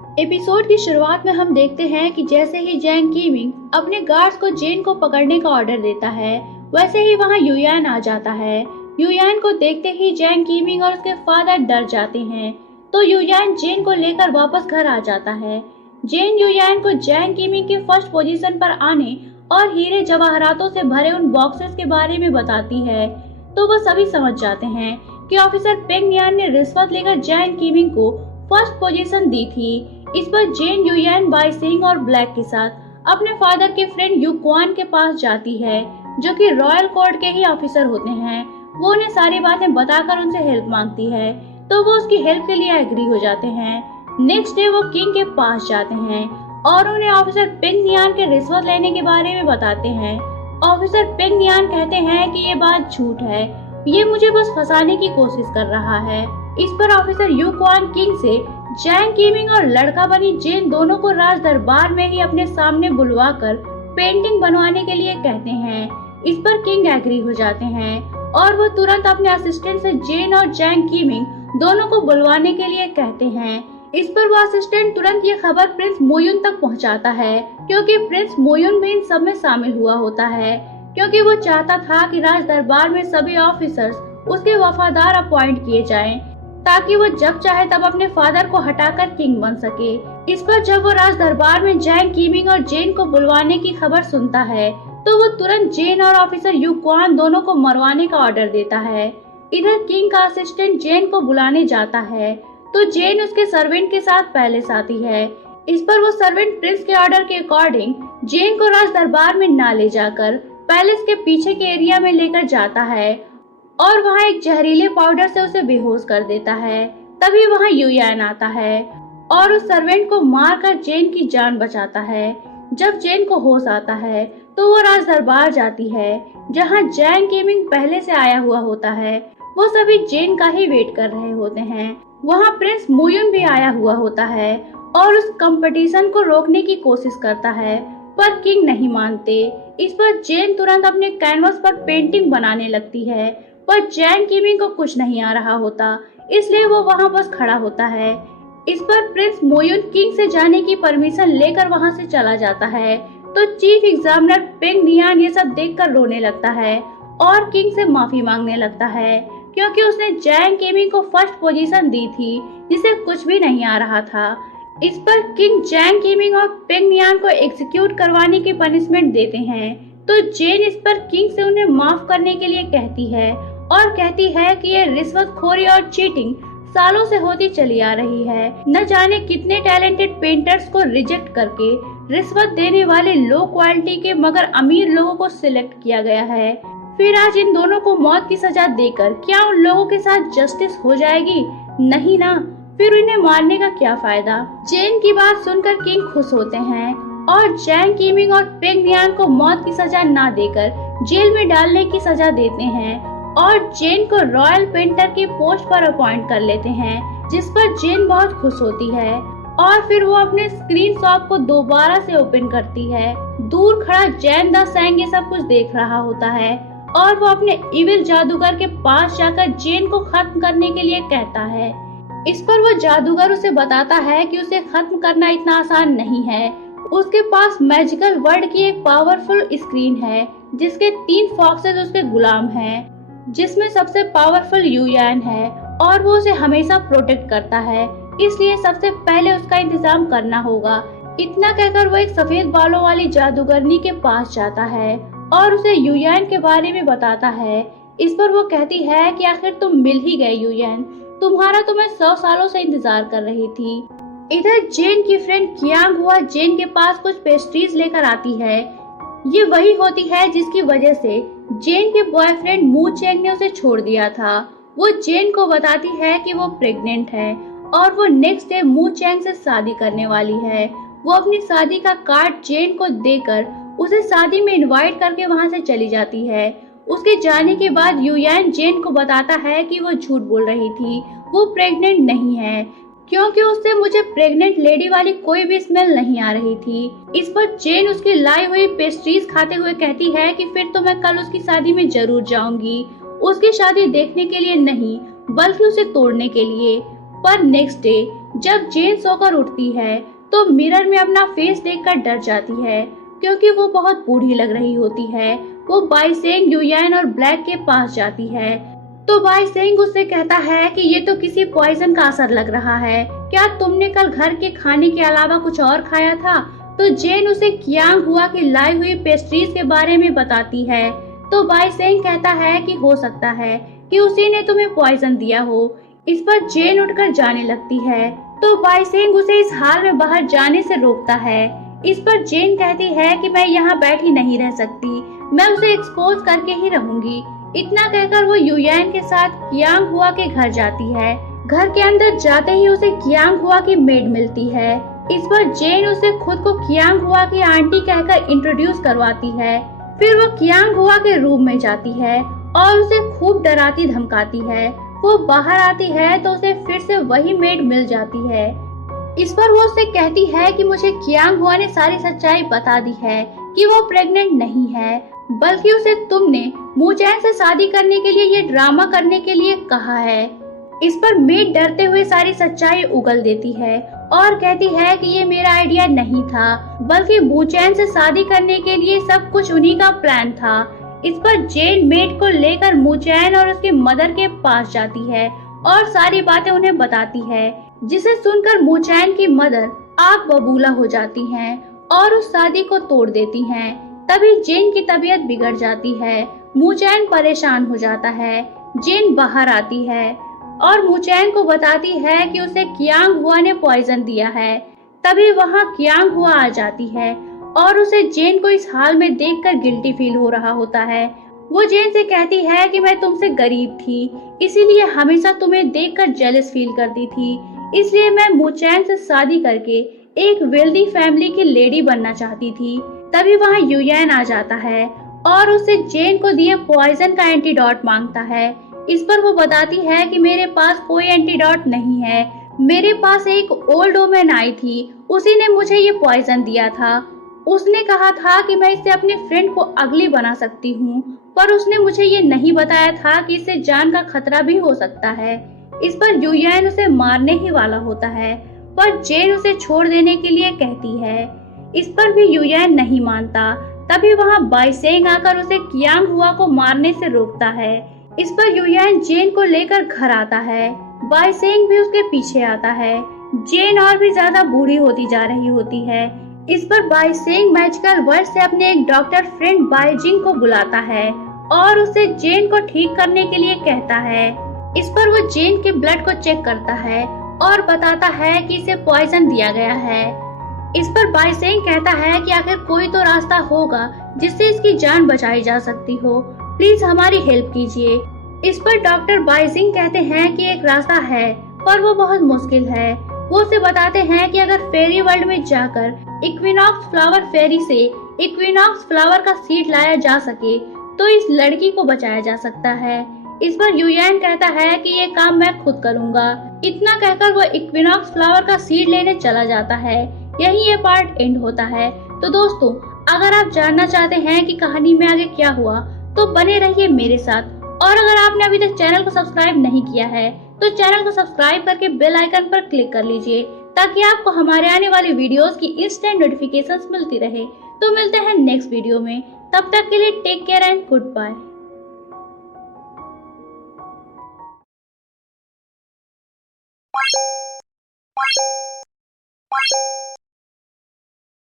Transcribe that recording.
Episode की शुरुआत में हम देखते हैं कि जैसे ही जैंग कीमिंग अपने गार्ड्स को जेन को पकड़ने का ऑर्डर देता है, वैसे ही वहां युयान आ जाता है। युयान को देखते ही जैंग कीमिंग और उसके फादर डर जाते हैं, तो युयान जेन को लेकर वापस घर आ जाता है। जेन युयान को जैंग कीमिंग के फर्स्ट पोजीशन पर आने और हीरे जवाहरातों से भरे उन बॉक्सेस के बारे में बताती है, तो वह सभी समझ जाते हैं कि ऑफिसर पेंग नियान ने रिश्वत लेकर जैंग कीमिंग को फर्स्ट पोजीशन दी थी। इस पर जेन युयान बाई सिंह और ब्लैक के साथ अपने फादर के फ्रेंड यू क्वान के पास जाती है, जो कि रॉयल कोर्ट के ही ऑफिसर होते हैं। वो उन्हें सारी बातें बताकर उनसे हेल्प मांगती है, तो वो उसकी हेल्प के लिए एग्री हो जाते हैं। नेक्स्ट डे वो किंग के पास जाते हैं और उन्हें ऑफिसर पेंग नियान के रिश्वत लेने के बारे में बताते हैं। ऑफिसर पेंग नियान कहते हैं कि ये बात झूठ है, ये मुझे बस फंसाने की कोशिश कर रहा है। इस पर ऑफिसर यू क्वान किंग से जैंग कीमिंग और लड़का बनी जेन दोनों को राज दरबार में ही अपने सामने बुलवाकर पेंटिंग बनवाने के लिए कहते हैं। इस पर किंग एग्री हो जाते हैं और वो तुरंत अपने असिस्टेंट से जेन और जैंग कीमिंग दोनों को बुलवाने के लिए कहते हैं। इस पर वो असिस्टेंट तुरंत ये खबर प्रिंस मोयुन तक पहुंचाता है, क्योंकि प्रिंस मोयुन भी इन सब में शामिल हुआ होता है, क्योंकि वो चाहता था कि राज दरबार में सभी ऑफिसर्स उसके वफादार अपॉइंट किए जाएं, ताकि वो जब चाहे तब अपने फादर को हटाकर किंग बन सके। इस पर जब वो राज दरबार में जैंग कीमिंग और जेन को बुलवाने की खबर सुनता है, तो वो तुरंत जेन और ऑफिसर यू क्वान दोनों को मरवाने का ऑर्डर देता है। इधर किंग का असिस्टेंट जेन को बुलाने जाता है, तो जेन उसके सर्वेंट के साथ पैलेस आती है। इस पर वो सर्वेंट प्रिंस के ऑर्डर के अकॉर्डिंग जेन को राज दरबार में ना ले जाकर पैलेस के पीछे के एरिया में लेकर जाता है और वहाँ एक जहरीले पाउडर से उसे बेहोश कर देता है। तभी वहाँ युयान आता है और उस सर्वेंट को मारकर जेन की जान बचाता है। जब जेन को होश आता है, तो वो राज दरबार जाती है, जहाँ जैंग कीमिंग पहले से आया हुआ होता है। वो सभी जेन का ही वेट कर रहे होते हैं। वहाँ प्रिंस मोयुन भी आया हुआ होता है और उस कंपटीशन को रोकने की कोशिश करता है, पर किंग नहीं मानते। इस पर जेन तुरंत अपने कैनवस पर पेंटिंग बनाने लगती है, पर जैंग कीमिंग को कुछ नहीं आ रहा होता, इसलिए वो वहाँ बस खड़ा होता है। इस पर प्रिंस मोयुन किंग से जाने की परमिशन लेकर वहाँ से चला जाता है, तो चीफ एग्जामिनर पेंग नियान ये सब देखकर रोने लगता है और किंग से माफी मांगने लगता है, क्योंकि उसने जैंग कीमिंग को फर्स्ट पोजीशन दी थी, जिसे कुछ भी नहीं आ रहा था। इस पर किंग जैंग कीमिंग और पेंग नियान को एग्जीक्यूट करवाने की पनिशमेंट देते हैं, तो जेन इस पर किंग से उन्हें माफ करने के लिए कहती है और कहती है कि ये रिश्वतखोरी और चीटिंग सालों से होती चली आ रही है। न जाने कितने टैलेंटेड पेंटर्स को रिजेक्ट करके रिश्वत देने वाले लो क्वालिटी के मगर अमीर लोगों को सिलेक्ट किया गया है। फिर आज इन दोनों को मौत की सजा देकर क्या उन लोगों के साथ जस्टिस हो जाएगी? नहीं ना, फिर इन्हें मारने का क्या फायदा। जेन की बात सुनकर किंग खुश होते हैं और जैंग कीमिंग और पेंग नियान को मौत की सजा ना देकर जेल में डालने की सजा देते हैं और जेन को रॉयल पेंटर की पोस्ट पर अपॉइंट कर लेते हैं, जिस पर जेन बहुत खुश होती है और फिर वो अपने स्क्रीन शॉप को दोबारा से ओपन करती है। दूर खड़ा जैन द सैंग ये सब कुछ देख रहा होता है और वो अपने इविल जादूगर के पास जाकर जेन को खत्म करने के लिए कहता है। इस पर वो जादूगर उसे बताता है कि उसे खत्म करना इतना आसान नहीं है। उसके पास मैजिकल वर्ड की एक पावरफुल स्क्रीन है, जिसके 3 फॉक्सेस उसके गुलाम हैं, जिसमें सबसे पावरफुल युयान है और वो उसे हमेशा प्रोटेक्ट करता है, इसलिए सबसे पहले उसका इंतजाम करना होगा। इतना कहकर वो एक सफेद बालों वाली जादूगरनी के पास जाता है और उसे युयान के बारे में बताता है। इस पर वो कहती है कि आखिर तुम मिल ही गए युयान, तुम्हारा तो मैं 100 सालों से इंतजार कर रही थी। इधर जेन की फ्रेंड कियांग हुआ जेन के पास कुछ पेस्ट्रीज लेकर आती है। ये वही होती है जिसकी वजह से जेन के बॉयफ्रेंड मू चेंग ने उसे छोड़ दिया था। वो जेन को बताती है कि वो प्रेग्नेंट है और वो नेक्स्ट डे मू चेंग से शादी करने वाली है। वो अपनी शादी का कार्ड जेन को देकर उसे शादी में इनवाइट करके वहाँ से चली जाती है। उसके जाने के बाद युयान जेन को बताता है कि वो झूठ बोल रही थी, वो प्रेग्नेंट नहीं है, क्योंकि उससे मुझे प्रेग्नेंट लेडी वाली कोई भी स्मेल नहीं आ रही थी। इस पर जेन उसकी लाई हुई पेस्ट्रीज खाते हुए कहती है कि फिर तो मैं कल उसकी शादी में जरूर जाऊंगी, उसकी शादी देखने के लिए नहीं बल्कि उसे तोड़ने के लिए। पर नेक्स्ट डे जब जेन सोकर उठती है तो मिरर में अपना फेस देखकर डर जाती है क्योंकि वो बहुत बूढ़ी लग रही होती है। वो बाइसेंग, युयान और ब्लैक के पास जाती है तो बाइसेंग उससे कहता है कि ये तो किसी पॉइजन का असर लग रहा है, क्या तुमने कल घर के खाने के अलावा कुछ और खाया था? तो जेन उसे कियांग हुआ की लाई हुई पेस्ट्रीज के बारे में बताती है तो बाइसेंग कहता है कि हो सकता है कि उसी ने तुम्हें पॉइजन दिया हो। इस पर जेन उठकर जाने लगती है तो बाइसेंग उसे इस हाल में बाहर जाने से रोकता है। इस पर जेन कहती है कि मैं यहाँ बैठी नहीं रह सकती, मैं उसे एक्सपोज करके ही रहूंगी। इतना कहकर वो युयान के साथ कियांग हुआ के घर जाती है। घर के अंदर जाते ही उसे कियांग हुआ की मेड मिलती है। इस पर जेन उसे खुद को कियांग हुआ की आंटी कहकर इंट्रोड्यूस करवाती है। फिर वो कियांग हुआ के रूम में जाती है और उसे खूब डराती धमकाती है। वो बाहर आती है तो उसे फिर से वही मेड मिल जाती है। इस पर वो उससे कहती है कि मुझे कियांग हुआ ने सारी सच्चाई बता दी है कि वो प्रेग्नेंट नहीं है, बल्कि उसे तुमने मूचैन से शादी करने के लिए ये ड्रामा करने के लिए कहा है। इस पर मेड डरते हुए सारी सच्चाई उगल देती है और कहती है कि ये मेरा आइडिया नहीं था, बल्कि मूचैन से शादी करने के लिए सब कुछ उन्हीं का प्लान था। इस पर जेन मेड को लेकर मूचैन और उसकी मदर के पास जाती है और सारी बातें उन्हें बताती है, जिसे सुनकर मूचैन की मदर आग बबूला हो जाती हैं और उस शादी को तोड़ देती हैं। तभी जेन की तबीयत बिगड़ जाती है। मूचैन परेशान हो जाता है। जेन बाहर आती है और मूचैन को बताती है कि उसे कियांग हुआ ने पॉइजन दिया है। तभी वहाँ कियांग हुआ आ जाती है और उसे जेन को इस हाल में देखकर गिल्टी फील हो रहा होता है। वो जेन से कहती है कि मैं तुमसे गरीब थी, इसीलिए हमेशा तुम्हें देखकर जेलस फील करती थी, इसलिए मैं मूचैन से शादी करके एक वेल्दी फैमिली की लेडी बनना चाहती थी। तभी वहाँ युयान आ जाता है और उससे जेन को दिए पॉइजन का एंटीडोट मांगता है। इस पर वो बताती है कि मेरे पास कोई एंटीडोट नहीं है, मेरे पास एक ओल्ड वोमन आई थी, उसी ने मुझे ये पॉइजन दिया था। उसने कहा था कि मैं इससे अपने फ्रेंड को अगली बना सकती हूँ, पर उसने मुझे ये नहीं बताया था कि इससे जान का खतरा भी हो सकता है। इस पर युयान उसे मारने ही वाला होता है, पर जेन उसे छोड़ देने के लिए कहती है। इस पर भी युयान नहीं मानता। तभी वहाँ बाइसेंग आकर उसे कियांग हुआ को मारने से रोकता है। इस पर युयान जेन को लेकर घर आता है। बाइसेंग भी उसके पीछे आता है। जेन और भी ज्यादा बूढ़ी होती जा रही होती है। इस पर बाइसेंग मैजिकल वर्ड से अपने एक डॉक्टर फ्रेंड बाइजिंग को बुलाता है और उसे जेन को ठीक करने के लिए कहता है। इस पर वो जेन के ब्लड को चेक करता है और बताता है कि इसे पॉइजन दिया गया है। इस पर बाइसेंग कहता है कि आखिर कोई तो रास्ता होगा जिससे इसकी जान बचाई जा सकती हो, प्लीज हमारी हेल्प कीजिए। इस पर डॉक्टर बाइजिंग कहते हैं कि एक रास्ता है, पर वो बहुत मुश्किल है। वो उसे बताते हैं कि अगर फेरी वर्ल्ड में जाकर इक्विनॉक्स फ्लावर फेरी से इक्विनॉक्स फ्लावर का सीड लाया जा सके तो इस लड़की को बचाया जा सकता है। इस पर युयान कहता है कि ये काम मैं खुद करूंगा। इतना कहकर वो इक्विनॉक्स फ्लावर का सीड लेने चला जाता है। यही ये पार्ट एंड होता है। तो दोस्तों, अगर आप जानना चाहते हैं कि कहानी में आगे क्या हुआ तो बने रहिए मेरे साथ। और अगर आपने अभी तक चैनल को सब्सक्राइब नहीं किया है तो चैनल को सब्सक्राइब करके बेल आइकन पर क्लिक कर लीजिए ताकि आपको हमारे आने वाली वीडियोस की इंस्टेंट नोटिफिकेशंस मिलती रहे। तो मिलते हैं नेक्स्ट वीडियो में, तब तक के लिए take care and good bye.